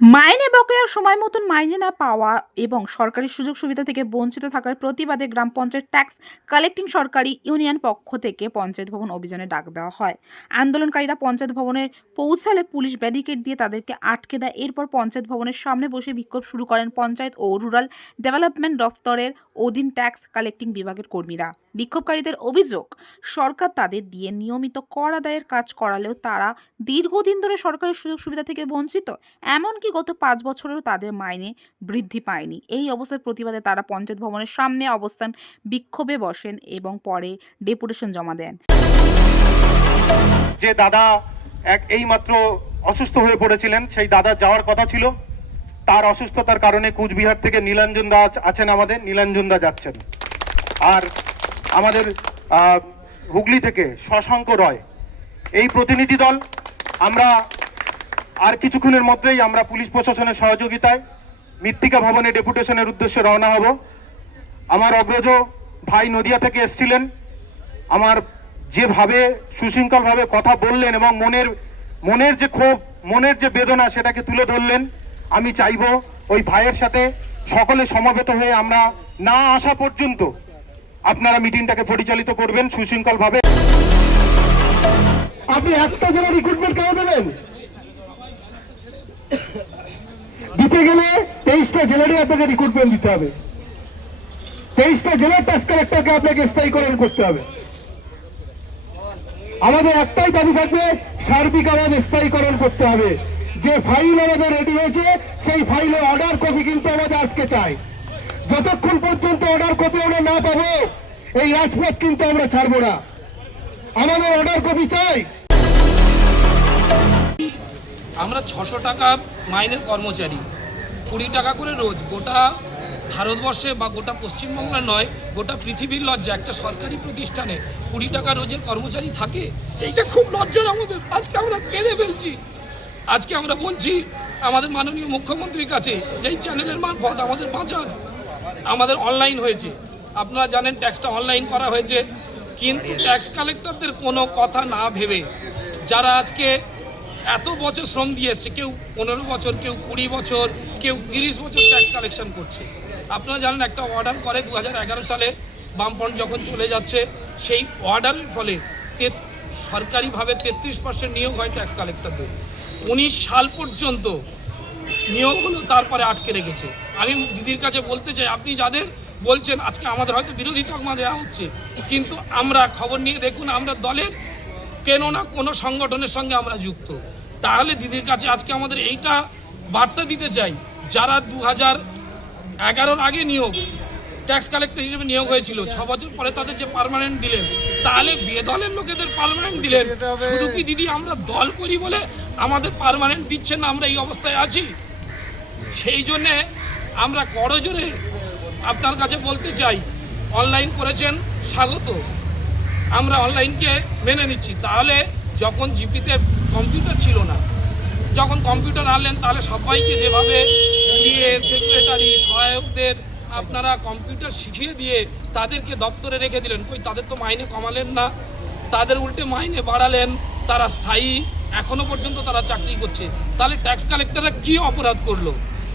মাইনে বকেয়া সময় মতন মাইনে না পাওয়া এবং সরকারি সুযোগ সুবিধা থেকে বঞ্চিত থাকার প্রতিবাদে গ্রাম পঞ্চায়েত ট্যাক্স কালেক্টিং সরকারি ইউনিয়ন পক্ষ থেকে পঞ্চায়েত ভবন অভিযানে ডাক দেওয়া হয়। আন্দোলনকারীরা পঞ্চায়েত ভবনে পৌঁছালে পুলিশ ব্যারিকেড দিয়ে তাদেরকে আটকে দেয়। এরপর পঞ্চায়েত ভবনের সামনে বসে বিক্ষোভ শুরু করেন পঞ্চায়েত ও রুরাল ডেভেলপমেন্ট দফতরের অধীন ট্যাক্স কালেক্টিং বিভাগের কর্মীরা। বিক্ষোভকারীদের অভিযোগ, সরকার তাদের দিয়ে নিয়মিত কর আদায়ের কাজ করালেও তারা দীর্ঘদিন ধরে সরকারের সুযোগ সুবিধা থেকে বঞ্চিত। এমনকি গত পাঁচ বছরেও তাদের মাইনে বৃদ্ধি পায়নি। এই অবস্থার প্রতিবাদে তারা পঞ্চায়েত ভবনের সামনে অবস্থান বিক্ষোভে বসেন এবং পরে ডেপুটেশন জমা দেন। যে দাদা এক এইমাত্র অসুস্থ হয়ে পড়েছিলেন, সেই দাদা যাওয়ার কথা ছিল। তার অসুস্থতার কারণে কুচবিহার থেকে নীলাঞ্জন দা আছেন আমাদের। নীলাঞ্জন দা যাচ্ছেন। আর আমাদের হুগলি থেকে শশাঙ্ক রয়। এই প্রতিনিধি দল, আমরা আর কিছুক্ষণের মধ্যেই আমরা পুলিশ প্রশাসনের সহযোগিতায় মৃত্তিকা ভবনে ডেপুটেশনের উদ্দেশ্যে রওনা হব। আমার অগ্রজ ভাই নদিয়া থেকে এসছিলেন। আমার যেভাবে সুশৃঙ্খলভাবে কথা বললেন এবং মনের মনের যে ক্ষোভ, মনের যে বেদনা সেটাকে তুলে ধরলেন, আমি চাইব ওই ভাইয়ের সাথে সকলে সমবেত হয়ে আমরা না আসা পর্যন্ত আপনারা মিটিংটাকে পরিচালিত করবেন সুশৃঙ্খলভাবে। আপনি একটা জেলা রিক্রুটমেন্ট কেন দেবেন? দিতে গেলে তেইশটা জেলারই আপনাকে রিক্রুটমেন্ট দিতে হবে। তেইশটা জেলার ট্যাক্স কালেক্টরকে আপনাকে স্থায়ীকরণ করতে হবে। আমাদের একটাই দাবি থাকবে, সার্বিক আমাদের স্থায়ীকরণ করতে হবে। যে ফাইল আমাদের রেডি হয়েছে, সেই ফাইলে অর্ডার কপি কিন্তু আমাদের আজকে চাই। যতক্ষণ পর্যন্ত অর্ডার কপি আমরা না পাবো, এই রাজপথ কিন্তু আমরা ছাড়বো না। আমাদের অর্ডার কপি চাই। আমরা ছশো টাকা মাইনের কর্মচারী, কুড়ি টাকা করে রোজ, গোটা ভারতবর্ষে বা গোটা পশ্চিমবঙ্গের নয়, গোটা পৃথিবীর লজ্জা, একটা সরকারি প্রতিষ্ঠানে কুড়ি টাকা রোজের কর্মচারী থাকে, এইটা খুব লজ্জার আমাদের। আজকে আমরা কেঁদে ফেলছি। আজকে আমরা বলছি আমাদের মাননীয় মুখ্যমন্ত্রীর কাছে, যেই চ্যানেলের মারফত আমাদের বাঁচান। আমাদের অনলাইন হয়েছে। আপনারা জানেন ট্যাক্সটা অনলাইন করা হয়েছে কিন্তু ট্যাক্স কালেক্টরদের কোনো কথা না ভেবে যারা আজকে এত বছর শ্রম দিয়ে এসছে কেউ পনেরো বছর কেউ কুড়ি বছর কেউ তিরিশ বছর ট্যাক্স কালেকশন করছে। আপনারা জানেন একটা অর্ডার করে দু হাজার এগারো সালে বামপন্থ যখন চলে যাচ্ছে সেই অর্ডারের ফলে তে- সরকারিভাবে তেত্রিশ পার্সেন্ট নিয়োগ হয় ট্যাক্স কালেক্টরদের উনিশ সাল পর্যন্ত নিয়োগ হলো তারপরে আটকে রেখেছে। আমি দিদির কাছে বলতে চাই আপনি যাদের বলছেন আজকে আমাদের হয়তো বিরোধী তকমা দেওয়া হচ্ছে কিন্তু আমরা খবর নিয়ে দেখুন আমরা দলের কেন না কোনো সংগঠনের সঙ্গে আমরা যুক্ত। তাহলে দিদির কাছে আজকে আমাদের এইটা বার্তা দিতে চাই যারা দু হাজার এগারোর আগে নিয়োগ ট্যাক্স কালেক্টর হিসেবে নিয়োগ হয়েছিল ছ বছর পরে তাদের যে পার্মানেন্ট দিলেন তাহলে বেদলের লোকেদের পার্মানেন্ট দিলেন। শুধু কি দিদি আমরা দল করি বলে আমাদের পারমানেন্ট দিচ্ছেন না আমরা এই অবস্থায় আছি? সেই জন্যে আমরা করজোরে আপনার কাছে বলতে চাই, অনলাইন করেছেন, স্বাগত। আমরা অনলাইনকে মেনে নিচ্ছি। তাহলে যখন জিপিতে কম্পিউটার ছিল না, যখন কম্পিউটার আনলেন, তাহলে সবাইকে যেভাবে দিয়ে সেক্রেটারি সহায়কদের আপনারা কম্পিউটার শিখিয়ে দিয়ে তাদেরকে দপ্তরে রেখে দিলেন। কই, তাদের তো মাইনে কমালেন না। তাদের উল্টে মাইনে বাড়ালেন। তারা স্থায়ী। এখনও পর্যন্ত তারা চাকরি করছে। তাহলে ট্যাক্স কালেক্টররা কি অপরাধ করল?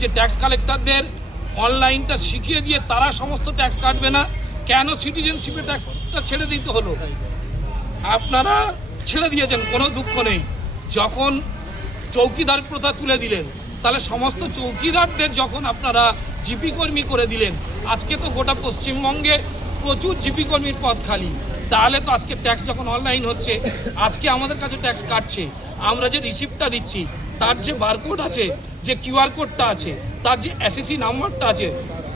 যে ট্যাক্স কালেক্টরদের অনলাইনটা শিখিয়ে দিয়ে তারা সমস্ত ট্যাক্স কাটবে না, কেন সিটিজেনশিপে ট্যাক্সটা ছেড়ে দিতে হলো? আপনারা ছেড়ে দিয়েছেন, কোনো দুঃখ নেই। যখন চৌকিদার প্রথা তুলে দিলেন, তাহলে সমস্ত চৌকিদারদের যখন আপনারা জিপি কর্মী করে দিলেন, আজকে তো গোটা পশ্চিমবঙ্গে প্রচুর জিপি কর্মীর পদ খালি। তাহলে তো আজকে ট্যাক্স যখন অনলাইন হচ্ছে, আজকে আমাদের কাছে ট্যাক্স কাটছে। আমরা যে রিসিপ্টটা দিচ্ছি, তার যে বারকোড আছে যে কিউআর কোডটা আছে, তার যে এসএসসি নাম্বারটা আছে,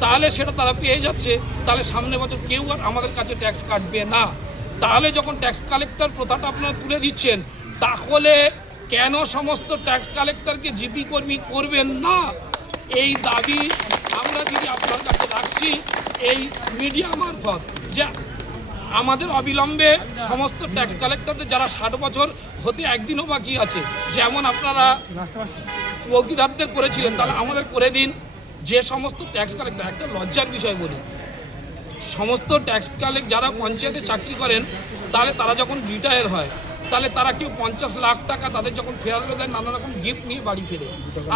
তাহলে সেটা তারা পেয়ে যাচ্ছে। তাহলে সামনে বছর কেউ আর আমাদের কাছে ট্যাক্স কাটবে না। তাহলে যখন ট্যাক্স কালেক্টর প্রথাটা আপনারা তুলে দিচ্ছেন, তাহলে কেন সমস্ত ট্যাক্স কালেক্টরকে জিপি কর্মী করবেন না? এই দাবি আমরা যদি আপনার কাছে রাখছি, এই মিডিয়া মারফত, যে আমাদের অবিলম্বে সমস্ত ট্যাক্স কালেক্টরদের যারা ষাট বছর হতে একদিনও বাকি আছে, যেমন আপনারা চৌকিদারদের করেছিলেন, তাহলে আমাদের করে দিন। যে সমস্ত ট্যাক্স কালেক্টর একটা লজ্জার বিষয় বলি, সমস্ত ট্যাক্স কালেক্ট যারা পঞ্চায়েতে চাকরি করেন, তাহলে তারা যখন রিটায়ার হয় তাহলে তারা কেউ পঞ্চাশ লাখ টাকা তাদের যখন ফেরালো দেয়, নানা রকম গিফট নিয়ে বাড়ি ফেরে।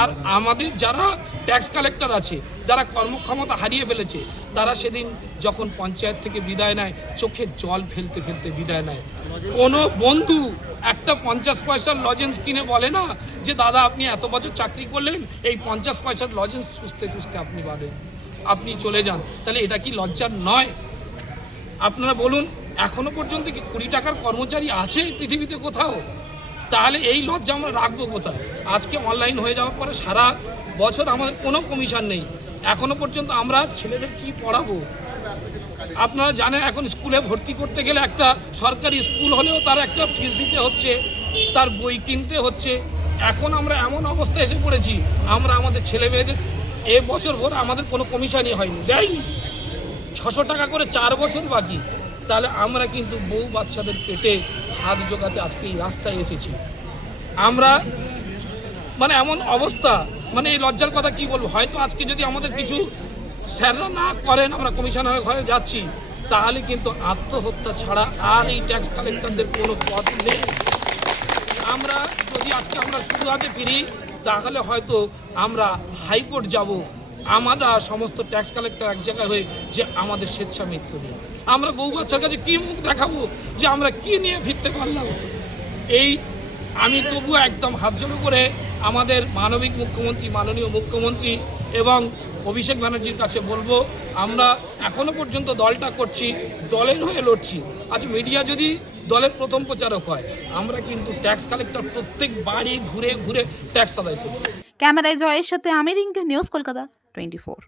আর আমাদের যারা ট্যাক্স কালেক্টর আছে, যারা কর্মক্ষমতা হারিয়ে ফেলেছে, তারা সেদিন যখন পঞ্চায়েত থেকে বিদায় নেয়, চোখে জল ফেলতে ফেলতে বিদায় নেয়। কোনো বন্ধু একটা পঞ্চাশ পয়সার লজেন্স কিনে বলে না যে, দাদা, আপনি এত বছর চাকরি করলেন, এই পঞ্চাশ পয়সার লজেন্স চুষতে চুষতে আপনি বাড়েন আপনি চলে যান। তাহলে এটা কি লজ্জার নয়? আপনারা বলুন। এখনও পর্যন্ত কি কুড়ি টাকার কর্মচারী আছে পৃথিবীতে কোথাও? তাহলে এই লজ্জা আমরা রাখব কোথায়? আজকে অনলাইন হয়ে যাওয়ার পরে সারা বছর আমাদের কোনো কমিশন নেই। এখনও পর্যন্ত আমরা ছেলেদের কি পড়াবো? আপনারা জানেন এখন স্কুলে ভর্তি করতে গেলে একটা সরকারি স্কুল হলেও তার একটা ফিস দিতে হচ্ছে, তার বই কিনতে হচ্ছে। এখন আমরা এমন অবস্থায় এসে পড়েছি, আমরা আমাদের ছেলে মেয়েদের এ বছর ভোর আমাদের কোনো কমিশনই হয়নি, দেয়নি। ছশো টাকা করে চার বছর বাকি। তাহলে আমরা কিন্তু বউ বাচ্চাদের পেটে হাত জোগাতে আজকে এই রাস্তায় এসেছি। আমরা মানে এমন অবস্থা মানে এই লজ্জার কথা কি বলব? হয়তো আজকে যদি আমাদের কিছু স্যাররা না করেন, আমরা কমিশনারের ঘরে যাচ্ছি, তাহলে কিন্তু আত্মহত্যা ছাড়া আর এই ট্যাক্স কালেক্টরদের কোনো পথ নেই। আমরা যদি আজকে আমরা শুধু হাতে ফিরি, তাহলে হয়তো আমরা হাইকোর্ট যাব আমরা সমস্ত ট্যাক্স কালেক্টর এক জায়গায় হয়ে যে আমাদের স্বেচ্ছা মৃত্যু দিই আমরা বউ বাচ্চার কাছে কী মুখ দেখাবো যে আমরা কি নিয়ে ফিরতে পারলাম? এই আমি তবু একদম হাত জড়ো করে আমাদের মানবিক মুখ্যমন্ত্রী, মাননীয় মুখ্যমন্ত্রী এবং অভিষেক ব্যানার্জির কাছে বলব, আমরা এখনও পর্যন্ত দলটা করছি, দলের হয়ে লড়ছি। আজ মিডিয়া যদি দলের প্রথম প্রচারক হয়, আমরা কিন্তু ট্যাক্স কালেক্টর প্রত্যেক বাড়ি ঘুরে ঘুরে ট্যাক্স আদায় করি ক্যামেরায় জয়ের সাথে আমির ইঙ্কে নিউজ কলকাতা। Twenty four